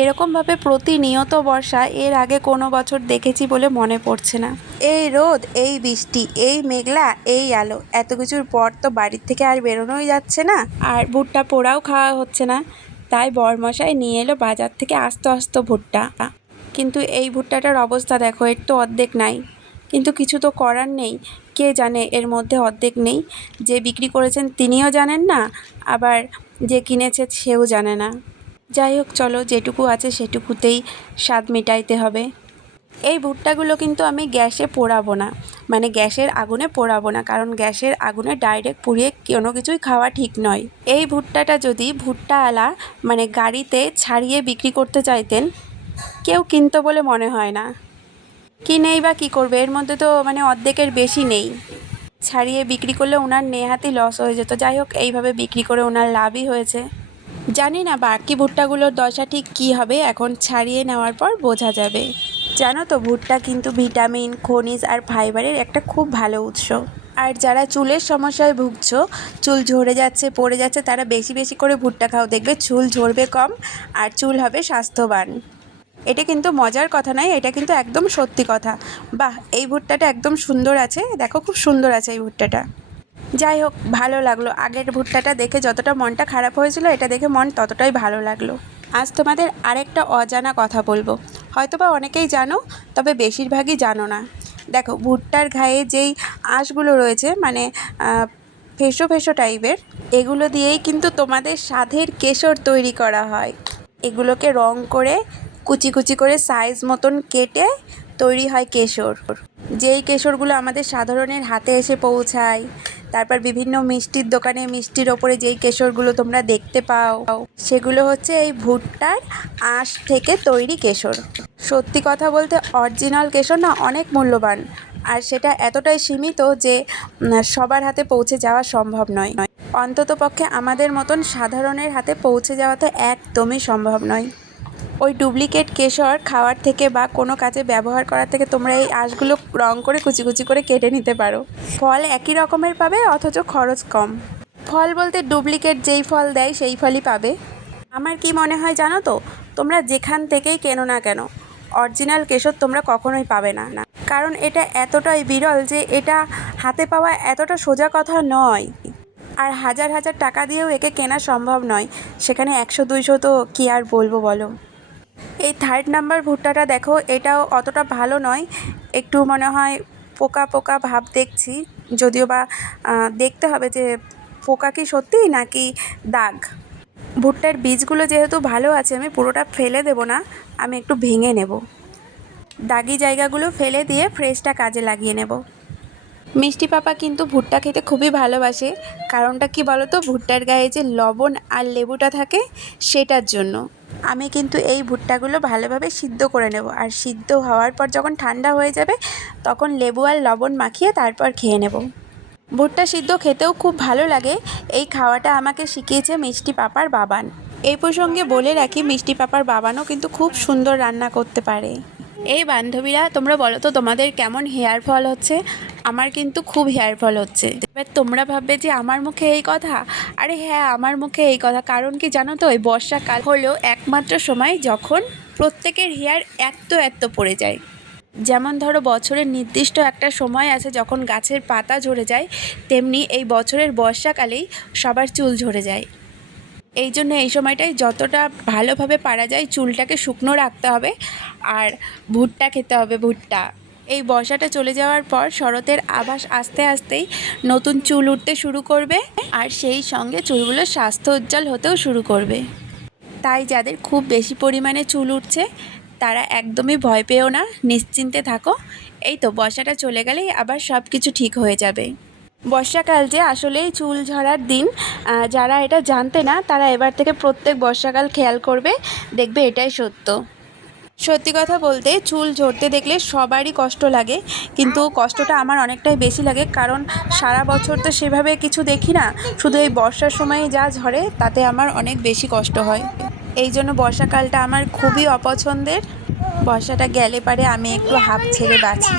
এরকমভাবে প্রতিনিয়ত বর্ষা এর আগে কোনো বছর দেখেছি বলে মনে পড়ছে না। এই রোদ, এই বৃষ্টি, এই মেঘলা, এই আলো, এত কিছুর পর তো বাড়ির থেকে আর বেরোনোই যাচ্ছে না, আর ভুট্টা পোড়াও খাওয়া হচ্ছে না। তাই বরমশাই নিয়ে এলো বাজার থেকে আস্ত আস্ত ভুট্টা। কিন্তু এই ভুট্টাটার অবস্থা দেখো, এর তো অর্ধেক নাই। কিন্তু কিছু তো করার নেই, কে জানে এর মধ্যে অর্ধেক নেই। যে বিক্রি করেছেন তিনিও জানেন না, আবার যে কিনেছে সেও জানে না। যাই হোক, চলো যেটুকু আছে সেটুকুতেই স্বাদ মেটাইতে হবে। এই ভুট্টাগুলো কিন্তু আমি গ্যাসে পোড়াবো না, মানে গ্যাসের আগুনে পোড়াবো না, কারণ গ্যাসের আগুনে ডাইরেক্ট পুড়িয়ে কোনো কিছুই খাওয়া ঠিক নয়। এই ভুট্টাটা যদি ভুট্টাওয়ালা মানে গাড়িতে ছাড়িয়ে বিক্রি করতে চাইতেন, কেউ কিনতো বলে মনে হয় না। কিনেই বা কী করবে, এর মধ্যে তো মানে অর্ধেকের বেশি নেই। ছাড়িয়ে বিক্রি করলে ওনার নেহাতি লস হয়ে যেত। যাই হোক, এইভাবে বিক্রি করে ওনার লাভই হয়েছে। জানি না বাকি ভুট্টাগুলোর দশা ঠিক কী হবে, এখন ছাড়িয়ে নেওয়ার পর বোঝা যাবে। জানো তো, ভুট্টা কিন্তু ভিটামিন, খনিজ আর ফাইবারের একটা খুব ভালো উৎস। আর যারা চুলের সমস্যায় ভুগছো, চুল ঝরে যাচ্ছে, পড়ে যাচ্ছে, তারা বেশি বেশি করে ভুট্টা খাও, দেখবে চুল ঝরবে কম আর চুল হবে স্বাস্থ্যবান। এটা কিন্তু মজার কথা নয়, এটা কিন্তু একদম সত্যি কথা। বাহ, এই ভুট্টাটা একদম সুন্দর আছে, দেখো খুব সুন্দর আছে এই ভুট্টাটা। যাই হোক, ভালো লাগলো। আগের ভুট্টাটা দেখে যতটা মনটা খারাপ হয়েছিল, এটা দেখে মন ততটাই ভালো লাগলো। আজ তোমাদের আরেকটা অজানা কথা বলবো, হয়তোবা অনেকেই জানো, তবে বেশিরভাগই জানো না। দেখো, ভুট্টার গায়ে যেই আঁশগুলো রয়েছে, মানে ফেসো ফেসো টাইপের, এগুলো দিয়েই কিন্তু তোমাদের স্বাদের কেশর তৈরি করা হয়। এগুলোকে রং করে কুচি কুচি করে সাইজ মতন কেটে তৈরি হয় কেশর। যেই কেশরগুলো আমাদের সাধারণের হাতে এসে পৌঁছায়, তারপর বিভিন্ন মিষ্টির দোকানে মিষ্টির ওপরে যেই কেশরগুলো তোমরা দেখতে পাও, সেগুলো হচ্ছে এই ভুট্টার আঁশ থেকে তৈরি কেশর। সত্যি কথা বলতে, অরিজিনাল কেশর না অনেক মূল্যবান, আর সেটা এতটাই সীমিত যে সবার হাতে পৌঁছে যাওয়া সম্ভব নয়। অন্ততপক্ষে আমাদের মতন সাধারণের হাতে পৌঁছে যাওয়া তো একদমই সম্ভব নয়। ওই ডুপ্লিকেট কেশর খাওয়ার থেকে বা কোনো কাজে ব্যবহার করার থেকে তোমরা এই আঁশগুলো রং করে কুচি কুচি করে কেটে নিতে পারো। ফল একই রকমের পাবে, অথচ খরচ কম। ফল বলতে ডুপ্লিকেট যেই ফল দেয় সেই ফলই পাবে। আমার কি মনে হয় জানো তো, তোমরা যেখান থেকেই কেনো না কেন, অরিজিনাল কেশর তোমরা কখনোই পাবে না, কারণ এটা এতটাই বিরল যে এটা হাতে পাওয়া এতটা সোজা কথা নয়। আর হাজার হাজার টাকা দিয়েও একে কেনা সম্ভব নয়, সেখানে 100-200 তো কী আর বলবো বলো। এই 3rd নাম্বার ভুট্টাটা দেখো, এটাও অতটা ভালো নয়, একটু মনে হয় পোকা পোকা ভাব দেখছি। যদিও বা দেখতে হবে যে পোকা কি সত্যি নাকি দাগ। ভুট্টার বীজগুলো যেহেতু ভালো আছে, আমি পুরোটা ফেলে দেব না, আমি একটু ভেঙে নেব। দাগি জায়গাগুলো ফেলে দিয়ে ফ্রেশটা কাজে লাগিয়ে নেব। মিষ্টি পাপা কিন্তু ভুট্টা খেতে খুবই ভালোবাসে। কারণটা কি বলো তো, ভুট্টার গায়ে যে লবণ আর লেবুটা থাকে সেটার জন্য। আমি কিন্তু এই ভুট্টাগুলো ভালোভাবে সিদ্ধ করে নেব, আর সিদ্ধ হওয়ার পর যখন ঠান্ডা হয়ে যাবে, তখন লেবু আর লবণ মাখিয়ে তারপর খেয়ে নেব। ভুট্টা সিদ্ধ খেতেও খুব ভালো লাগে। এই খাওয়াটা আমাকে শিখিয়েছে মিষ্টি পাপার বাবান। এই প্রসঙ্গে বলে রাখি, মিষ্টি পাপার বাবানও কিন্তু খুব সুন্দর রান্না করতে পারে। এই বান্ধবীরা, তোমরা বলো তো তোমাদের কেমন হেয়ার ফল হচ্ছে? আমার কিন্তু খুব হেয়ার ফল হচ্ছে। এবার তোমরা ভাববে যে আমার মুখে এই কথা, আরে হ্যাঁ, আমার মুখে এই কথা। কারণ কি জানো তো, ওই বর্ষাকাল হলো একমাত্র সময় যখন প্রত্যেকের হেয়ার এত এত পড়ে যায়। যেমন ধরো, বছরের নির্দিষ্ট একটা সময় আছে যখন গাছের পাতা ঝরে যায়, তেমনি এই বছরের বর্ষাকালেই সবার চুল ঝরে যায়। এই জন্য এই সময়টায় যতটা ভালোভাবে পারা যায় চুলটাকে শুকনো রাখতে হবে, আর ভুট্টা খেতে হবে। ভুট্টা, এই বর্ষাটা চলে যাওয়ার পর শরতের আভাস আসতে আসতেই নতুন চুল উঠতে শুরু করবে, আর সেই সঙ্গে চুলগুলো স্বাস্থ্য উজ্জ্বল হতেও শুরু করবে। তাই যাদের খুব বেশি পরিমাণে চুল উঠছে, তারা একদমই ভয় পেও না, নিশ্চিন্তে থাকো। এই তো বর্ষাটা চলে গেলেই আবার সব কিছু ঠিক হয়ে যাবে। বর্ষাকাল যে আসলেই চুল ঝরার দিন, যারা এটা জানতে না, তারা এবার থেকে প্রত্যেক বর্ষাকাল খেয়াল করবে, দেখবে এটাই সত্য। সত্যি কথা বলতে, চুল ঝরতে দেখলে সবারই কষ্ট লাগে, কিন্তু কষ্টটা আমার অনেকটাই বেশি লাগে, কারণ সারা বছর তো সেভাবে কিছু দেখি না, শুধু এই বর্ষার সময় যা ঝরে তাতে আমার অনেক বেশি কষ্ট হয়। এই জন্য বর্ষাকালটা আমার খুবই অপছন্দের। বর্ষাটা গেলে পারে আমি একটু হাঁপ ছেড়ে বাঁচি।